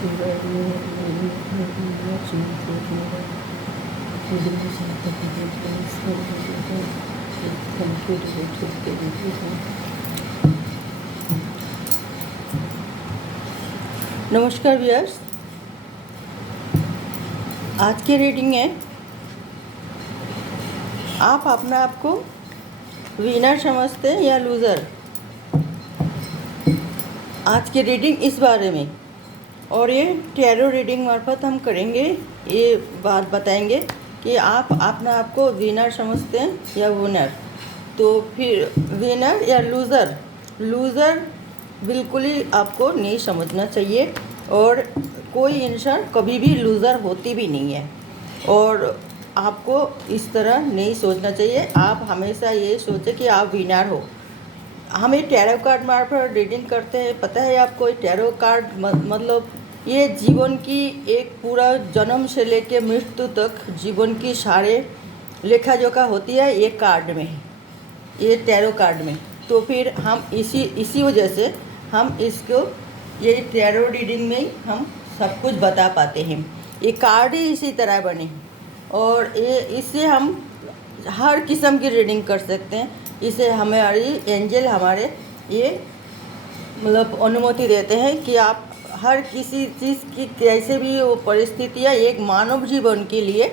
नमस्कार व्यूअर्स, आज की रीडिंग है आप अपने आप को विनर समझते हैं या लूज़र। आज की रीडिंग इस बारे में और ये टैरो रीडिंग मार्फत हम करेंगे, ये बात बताएंगे कि आप अपने आप को विनर समझते हैं या विनर। तो फिर विनर या लूज़र, लूज़र बिल्कुल ही आपको नहीं समझना चाहिए और कोई इंसान कभी भी लूज़र होती भी नहीं है और आपको इस तरह नहीं सोचना चाहिए। आप हमेशा ये सोचें कि आप विनर हो। हमें टैरो कार्ड मार्फत रीडिंग करते हैं, पता है आपको टैरो कार्ड मतलब ये जीवन की एक पूरा जन्म से लेके मृत्यु तक जीवन की सारे लेखा जोखा होती है ये कार्ड में, ये टैरो कार्ड में। तो फिर हम इसी वजह से हम इसको ये टैरो रीडिंग में ही हम सब कुछ बता पाते हैं। ये कार्ड ही इसी तरह बने और ये इससे हम हर किस्म की रीडिंग कर सकते हैं। इसे हमारी एंजल हमारे ये मतलब अनुमति देते हैं कि आप हर किसी चीज़ की कैसे भी वो परिस्थितियाँ एक मानव जीवन के लिए,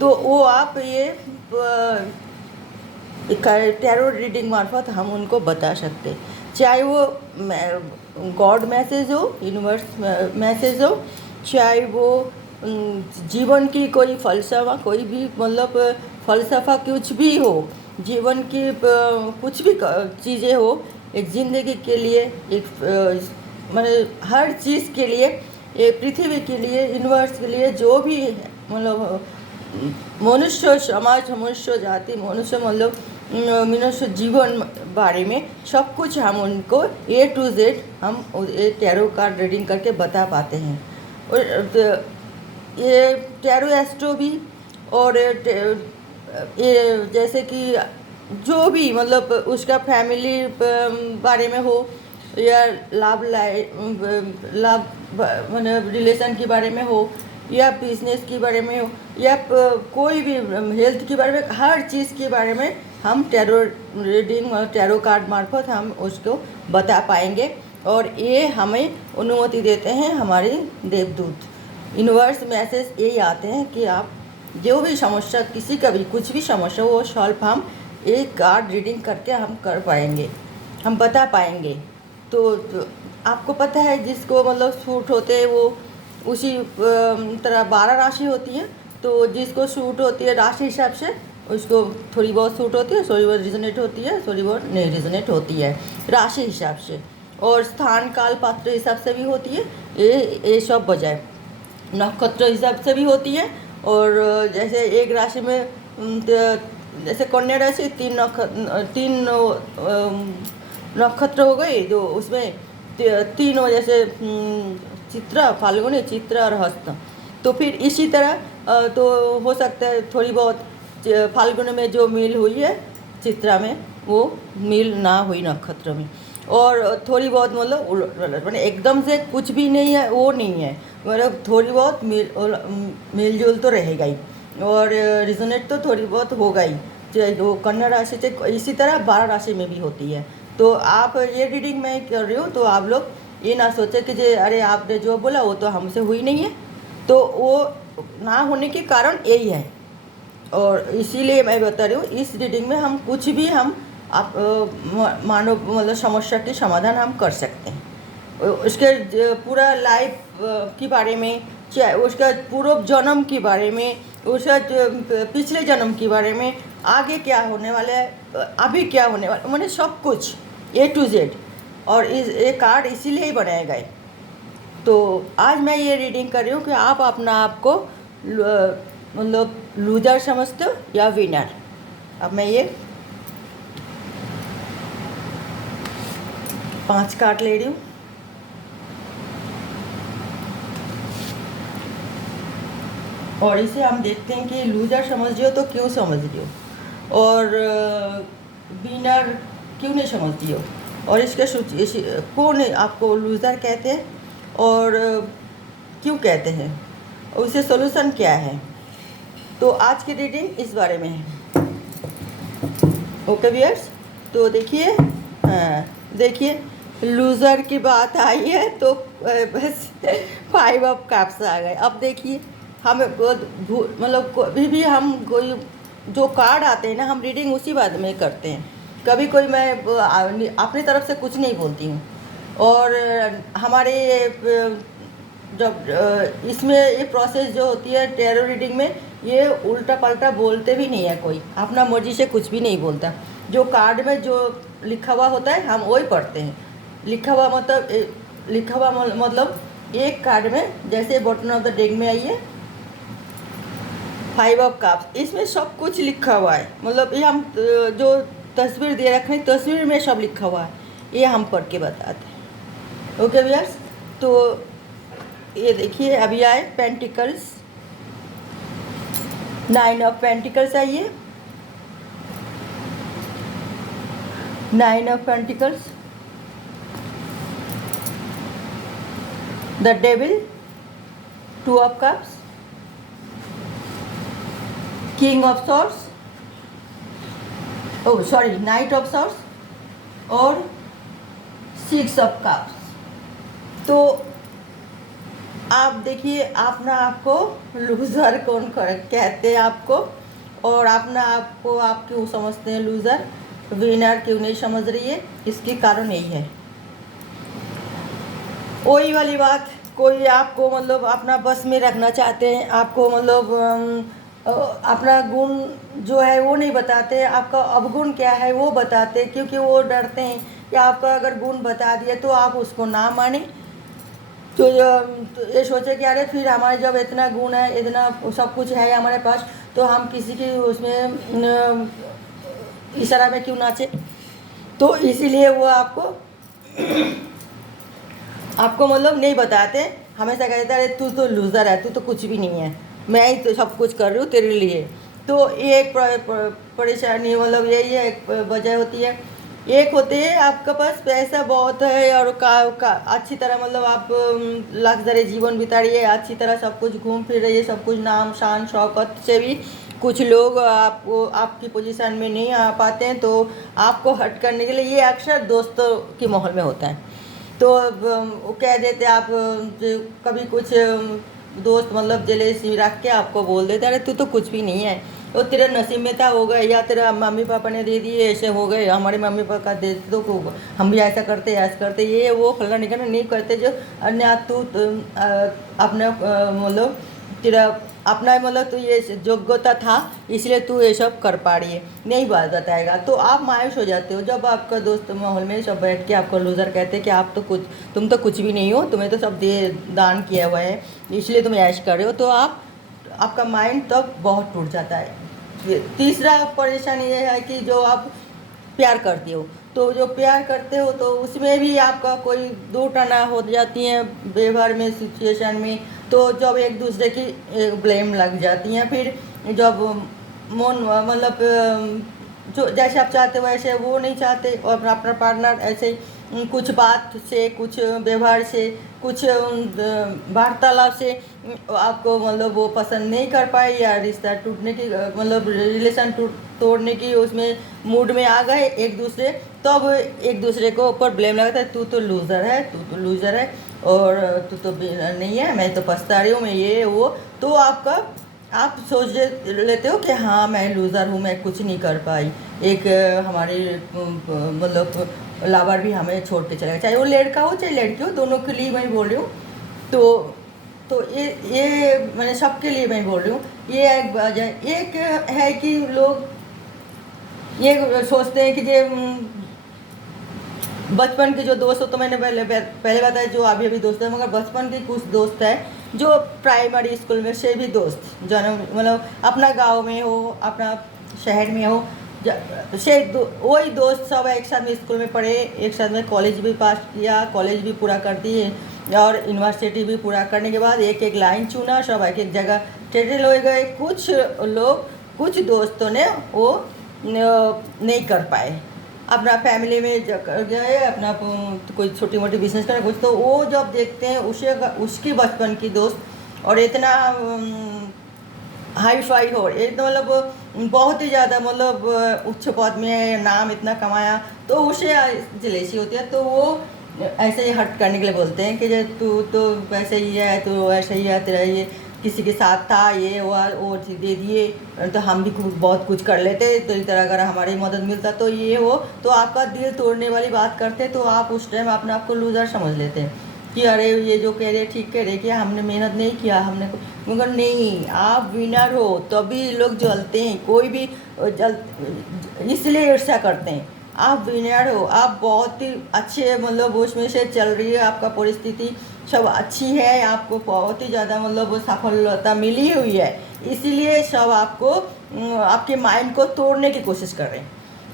तो वो आप ये टैरो रीडिंग मार्फत हम उनको बता सकते हैं। चाहे वो गॉड मैसेज हो, यूनिवर्स मैसेज हो, चाहे वो जीवन की कोई फ़लसफ़ा, कोई भी मतलब फ़लसफ़ा कुछ भी हो, जीवन की कुछ भी चीज़ें हो, एक ज़िंदगी के लिए, एक मतलब हर चीज़ के लिए, ये पृथ्वी के लिए, यूनिवर्स के लिए, जो भी मतलब मनुष्य समाज, मनुष्य जाति, मनुष्य मतलब मनुष्य जीवन बारे में सब कुछ हम उनको A to Z हम ये टैरो कार्ड रीडिंग करके बता पाते हैं। और ये टैरो एस्ट्रो भी और ये जैसे कि जो भी मतलब उसका फैमिली बारे में हो या लव मतलब रिलेशन के बारे में हो या बिजनेस के बारे में हो या कोई भी हेल्थ के बारे में, हर चीज़ के बारे में हम टैरो रीडिंग और टैरो कार्ड मार्फत हम उसको बता पाएंगे। और ये हमें अनुमति देते हैं हमारे देवदूत, यूनिवर्स मैसेज यही आते हैं कि आप जो भी समस्या, किसी का भी कुछ भी समस्या हो, सॉल्व हम एक कार्ड रीडिंग करके हम कर पाएंगे, हम बता पाएंगे। तो आपको पता है जिसको मतलब सूट होते हैं वो उसी तरह 12 राशि होती है, तो जिसको सूट होती है राशि हिसाब से उसको थोड़ी बहुत सूट होती है, थोड़ी बहुत रिजनेट होती है, थोड़ी बहुत नहीं रिजनेट होती है राशि हिसाब से। और स्थान काल पात्र हिसाब से भी होती है, ये सब बजाय नक्षत्र हिसाब से भी होती है। और जैसे एक राशि में जैसे कन्या राशि तीन नक्षत्र हो गई, तो उसमें तीनों जैसे चित्रा, फाल्गुनी, चित्रा और हस्त। तो फिर इसी तरह तो हो सकता है थोड़ी बहुत फाल्गुन में जो मील हुई है चित्रा में वो मील ना हुई नक्षत्र में, और थोड़ी बहुत मतलब एकदम से कुछ भी नहीं है वो नहीं है, मतलब थोड़ी बहुत मिल जुल तो रहेगा ही और रिजोनेट तो थोड़ी बहुत होगा ही, चाहे वो कन्या राशि से इसी तरह 12 राशि में भी होती है। तो आप ये रीडिंग मैं कर रही हूँ तो आप लोग ये ना सोचे कि जे अरे आपने जो बोला वो तो हमसे हुई नहीं है, तो वो ना होने के कारण यही है। और इसीलिए मैं बता रही हूँ इस रीडिंग में हम कुछ भी हम आप मानव मतलब समस्या की समाधान हम कर सकते हैं। उसके पूरा लाइफ के बारे में, चाहे उसका पूर्व जन्म के बारे में, उसका पिछले जन्म के बारे में, आगे क्या होने वाला है, अभी क्या होने वाला, मैंने सब कुछ A to Z। और ये कार्ड इसीलिए ही बनाए गए। तो आज मैं ये रीडिंग कर रही हूँ कि आप अपना आप को मतलब लूजर समझते हो या विनर। अब मैं ये 5 कार्ड ले रही हूँ। और इसे हम देखते हैं कि लूजर समझ रही हो तो क्यों समझ रही हो और विनर क्यों नहीं समझ रही हो, और इसके कौन आपको लूजर कहते हैं और क्यों कहते हैं, उससे सॉल्यूशन क्या है। तो आज की रीडिंग इस बारे में है। ओके व्यूअर्स, तो देखिए, हाँ देखिए, लूज़र की बात आई है तो बस 5 ऑफ कप्स आ गए। अब देखिए, हम मतलब कभी भी हम कोई जो कार्ड आते हैं ना, हम रीडिंग उसी बाद में करते हैं। कभी कोई मैं अपनी तरफ से कुछ नहीं बोलती हूँ। और हमारे जब इसमें ये प्रोसेस जो होती है टैरो रीडिंग में, ये उल्टा पल्टा बोलते भी नहीं है, कोई अपना मर्जी से कुछ भी नहीं बोलता। जो कार्ड में जो लिखा हुआ होता है हम वही पढ़ते हैं। लिखा हुआ मतलब एक कार्ड में, जैसे बॉटम ऑफ द डेक में आई है 5 ऑफ कप्स, इसमें सब कुछ लिखा हुआ है। मतलब ये हम जो तस्वीर दे रखे हैं, तस्वीर में सब लिखा हुआ है, ये हम पढ़ के बताते हैं। ओके व्यूअर्स, तो ये देखिए अभी आए पेंटिकल्स, 9 ऑफ पेंटिकल्स आई है, 9 of pentacles, the devil, 2 of cups, king of swords, oh sorry, night of swords और 6 ऑफ कप्स। तो आप देखिए, अपना आपको लूज़र कौन कहते हैं आपको, और अपना आपको आप क्यों समझते हैं लूज़र, विनर क्यों नहीं समझ रही है, इसके कारण यही है। वही वाली बात, कोई आपको मतलब अपना बस में रखना चाहते हैं, आपको मतलब अपना गुण जो है वो नहीं बताते, आपका अवगुण क्या है वो बताते, क्योंकि वो डरते हैं कि आपका अगर गुण बता दिया तो आप उसको ना माने। तो ये सोचे कि अरे फिर हमारे जब इतना गुण है, इतना सब कुछ है हमारे पास, तो हम किसी की उसमें इशारा में क्यों नाचे। तो इसीलिए वो आपको मतलब नहीं बताते, हमेशा कहते अरे तू तो लूज़र है, तू तो कुछ भी नहीं है, मैं ही तो सब कुछ कर रही हूँ तेरे लिए। तो ये एक परेशानी, मतलब यही है, एक वजह होती है। एक होती है आपके पास पैसा बहुत है और अच्छी तरह मतलब आप लग्जरी जीवन बिता रही है, अच्छी तरह सब कुछ घूम फिर रही है, सब कुछ नाम शान शौकत से भी कुछ लोग आपको आपकी पोजीशन में नहीं आ पाते हैं, तो आपको हट करने के लिए ये अक्सर दोस्तों के माहौल में होता है। तो वो कह देते आप कभी कुछ दोस्त मतलब जेलेसी रख के आपको बोल देते अरे तू तो कुछ भी नहीं है, वो तेरे नसीब में था हो गए, या तेरा मम्मी पापा ने दे दिए ऐसे हो गए, हमारे मम्मी पापा का दे दो को हम भी ऐसा करते ऐसा करते, ये वो फलना निकलना नहीं करते। जो अन्य तू अपना मतलब तेरा अपना मतलब तो ये योग्यता था इसलिए तू ये सब कर पा रही है, नहीं बात बताएगा तो आप मायूस हो जाते हो। जब आपका दोस्त माहौल में सब बैठ के आपको लूज़र कहते हैं कि आप तो कुछ, तुम तो कुछ भी नहीं हो, तुम्हें तो सब दान किया हुआ है इसलिए तुम ऐश कर रहे हो, तो आपका माइंड तब बहुत टूट जाता है। ये तीसरा परेशानी ये है कि जो आप प्यार करती हो, तो जो प्यार करते हो तो उसमें भी आपका कोई दो टना हो जाती हैं व्यवहार में, सिचुएशन में। तो जब एक दूसरे की ब्लेम लग जाती हैं, फिर जब मन मतलब जो जैसे आप चाहते हो वैसे वो नहीं चाहते, और अपना पार्टनर ऐसे कुछ बात से, कुछ व्यवहार से, कुछ वार्तालाप से आपको मतलब वो पसंद नहीं कर पाए, या रिश्ता टूटने की मतलब रिलेशन तोड़ने की उसमें मूड में आ गए एक दूसरे, तब एक दूसरे को ऊपर ब्लेम लगता है, तू तो लूज़र है, तू तो लूज़र है, और तू तो नहीं है, मैं तो पछता रही हूँ, मैं ये वो। तो आप सोच लेते हो कि हाँ मैं लूज़र हूँ, मैं कुछ नहीं कर पाई, एक हमारे मतलब लावर भी हमें छोड़ के चला गया, चाहे वो लड़का हो चाहे लड़की हो, दोनों के लिए मैं बोल रही हूँ। तो ये मैंने सबके लिए मैं बोल रही हूँ। ये एक वजह, एक है कि लोग ये सोचते हैं कि जो बचपन के जो दोस्त हो, तो मैंने पहले बताया जो अभी दोस्त है, मगर बचपन के कुछ दोस्त है जो प्राइमरी स्कूल में से भी दोस्त जन्म मतलब अपना गांव में हो, अपना शहर में हो, से वही दोस्त सब एक साथ में स्कूल में पढ़े, एक साथ में कॉलेज भी पास किया, कॉलेज भी पूरा कर दिए, और यूनिवर्सिटी भी पूरा करने के बाद एक एक लाइन चुना, सब एक एक जगह सेटल हो गए। कुछ लोग, कुछ दोस्तों ने वो नहीं कर पाए, अपना फैमिली में गए, अपना कोई छोटी मोटी बिजनेस करें कुछ, तो वो जब देखते हैं उसे उसकी बचपन की दोस्त और इतना हाई फाई हो, एक तो मतलब बहुत ही ज़्यादा मतलब उच्च पद में है, नाम इतना कमाया, तो उसे जलेसी होती है। तो वो ऐसे ही हट करने के लिए बोलते हैं कि जो तू तो वैसे ही है, तो ऐसे ही है, तेरा ये किसी के साथ था, ये हुआ, वो दे दिए, तो हम भी बहुत कुछ कर लेते, तो इस तरह अगर हमारी मदद मिलता तो ये हो, तो आपका दिल तोड़ने वाली बात करते, तो आप उस टाइम अपने आप को लूज़र समझ लेते हैं कि अरे ये जो कह रहे ठीक कह रहे, कि हमने मेहनत नहीं किया, हमने, मगर नहीं, आप विनर हो तभी लोग जलते हैं, कोई भी जल इसलिए ईर्ष्या करते हैं। आप विनर हो, आप बहुत ही अच्छे मतलब उसमें से चल रही है, आपका परिस्थिति सब अच्छी है, आपको बहुत ही ज़्यादा मतलब सफलता मिली हुई है, इसीलिए सब आपको आपके माइंड को तोड़ने की कोशिश कर रहे हैं,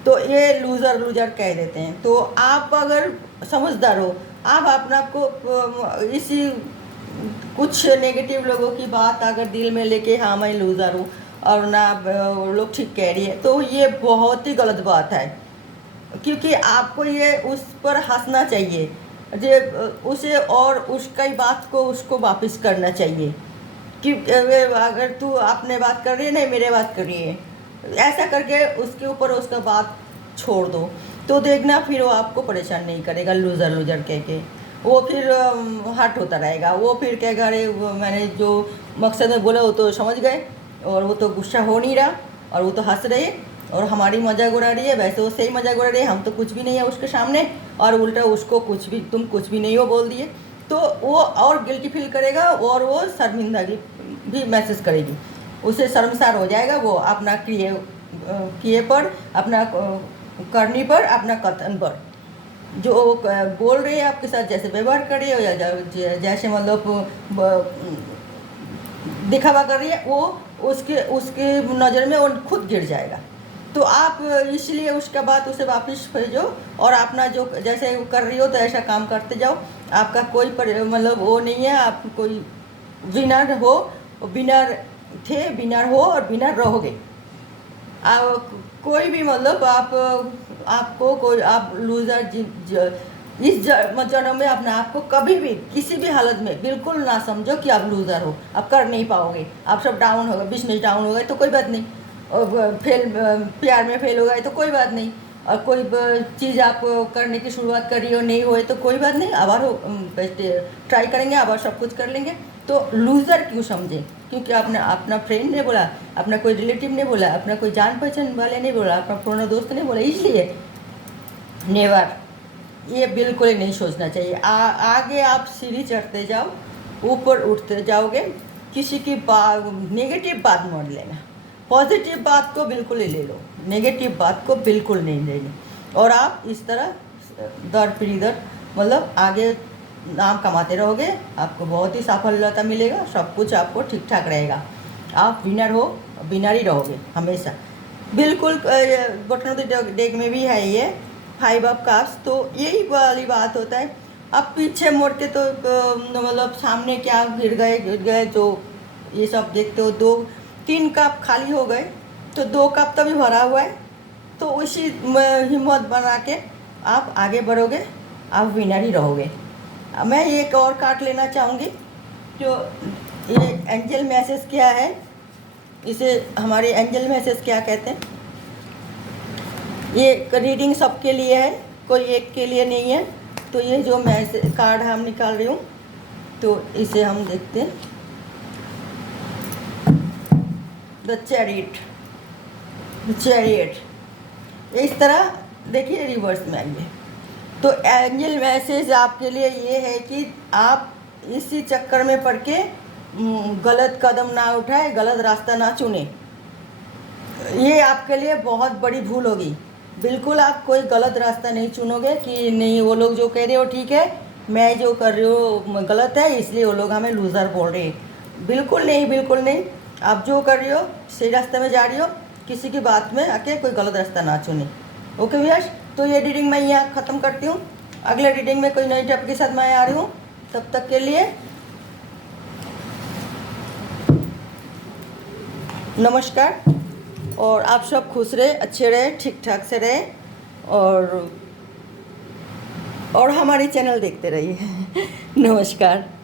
तो ये लूज़र लूज़र कह देते हैं। तो आप अगर समझदार हो, आप अपना को इसी कुछ नेगेटिव लोगों की बात अगर दिल में लेके हाँ मैं लूज़र हूँ और ना लोग ठीक कह रही है, तो ये बहुत ही गलत बात है, क्योंकि आपको ये उस पर हंसना चाहिए, जे उसे और उसका ही बात को उसको वापस करना चाहिए कि अगर तू अपने बात कर रही है, नहीं मेरे बात कर रही है, ऐसा करके उसके ऊपर उसका बात छोड़ दो, तो देखना फिर वो आपको परेशान नहीं करेगा लूज़र लूज़र कह के, वो फिर हट होता रहेगा, वो फिर कहेगा अरे मैंने जो मकसद में बोला वो तो समझ गए, और वो तो गुस्सा हो नहीं रहा, और वो तो हंस रही है और हमारी मजाक उड़ा रही है, वैसे वो सही मजाक उड़ा रही है, हम तो कुछ भी नहीं है उसके सामने, और उल्टा उसको कुछ भी, तुम कुछ भी नहीं हो बोल दिए, तो वो और गिल्टी फील करेगा और वो शर्मिंदगी भी महसूस करेगी, उसे शर्मसार हो जाएगा, वो अपना किए पर, अपना करनी पर, अपना कथन पर, जो बोल रही है आपके साथ, जैसे व्यवहार कर रही है या जैसे मतलब दिखावा कर रही है, वो उसके उसके नज़र में वो खुद गिर जाएगा। तो आप इसलिए उसके बाद उसे वापस भेजो और अपना जो जैसे कर रही हो तो ऐसा काम करते जाओ, आपका कोई मतलब वो नहीं है, आप कोई विनर हो, विनर थे, विनर हो और विनर रहोगे। आप कोई भी मतलब आपको कोई आप लूज़र इस जन्म में अपने आप को कभी भी किसी भी हालत में बिल्कुल ना समझो कि आप लूज़र हो, आप कर नहीं पाओगे, आप सब डाउन हो गए, बिजनेस डाउन हो गए तो कोई बात नहीं, और प्यार में फेल हो गए तो कोई बात नहीं, और कोई चीज़ आप करने की शुरुआत कर रही हो नहीं हुए तो कोई बात नहीं, आबार हो ट्राई करेंगे, आबार सब कुछ कर लेंगे। तो लूज़र क्यों समझें, क्योंकि आपने अपना फ्रेंड ने बोला, अपना कोई रिलेटिव ने बोला, अपना कोई जान पहचान वाले ने बोला, अपना पुराना दोस्त ने बोला, इसलिए नेवर, ये बिल्कुल ही नहीं सोचना चाहिए। आगे आप सीढ़ी चढ़ते जाओ, ऊपर उठते जाओगे, किसी की नेगेटिव बात मत लेना, पॉजिटिव बात को बिल्कुल ही ले लो, नेगेटिव बात को बिल्कुल नहीं लेनी, और आप इस तरह दर पीढ़ी दर मतलब आगे नाम कमाते रहोगे, आपको बहुत ही सफलता मिलेगा, सब कुछ आपको ठीक ठाक रहेगा, आप विनर हो, विनर ही रहोगे हमेशा। बिल्कुल बटनों डेक में भी है ये 5 ऑफ कप्स, तो यही वाली बात होता है। अब पीछे मुड़ के तो मतलब सामने क्या गिर गए, तो ये सब देखते हो, 2-3 कप खाली हो गए, तो 2 कप तो भी भरा हुआ है, तो उसी हिम्मत बना के आप आगे बढ़ोगे, आप विनर ही रहोगे। मैं एक और कार्ड लेना चाहूँगी, जो ये एंजल मैसेज क्या है, इसे हमारे एंजल मैसेज क्या कहते हैं। ये रीडिंग सबके लिए है, कोई एक के लिए नहीं है, तो ये जो मैसेज कार्ड हम निकाल रही हूँ, तो इसे हम देखते हैं। द चैरियट इस तरह देखिए रिवर्स में आइए। तो एंजल मैसेज आपके लिए ये है कि आप इसी चक्कर में पड़ के गलत कदम ना उठाए, गलत रास्ता ना चुने, ये आपके लिए बहुत बड़ी भूल होगी। बिल्कुल आप कोई गलत रास्ता नहीं चुनोगे कि नहीं वो लोग जो कह रहे हो ठीक है, मैं जो कर रही हूँ गलत है, इसलिए वो लोग हमें लूज़र बोल रहे हैं। बिल्कुल नहीं, बिल्कुल नहीं, आप जो कर रही हो सही रास्ते में जा रही हो, किसी की बात में आके कोई गलत रास्ता ना चुने। ओके व्यूअर्स, तो ये रीडिंग मैं यहाँ ख़त्म करती हूँ, अगले रीडिंग में कोई नई टॉपिक के साथ मैं आ रही हूँ, तब तक के लिए नमस्कार, और आप सब खुश रहे, अच्छे रहे, ठीक ठाक से रहे, और हमारे चैनल देखते रहिए। नमस्कार।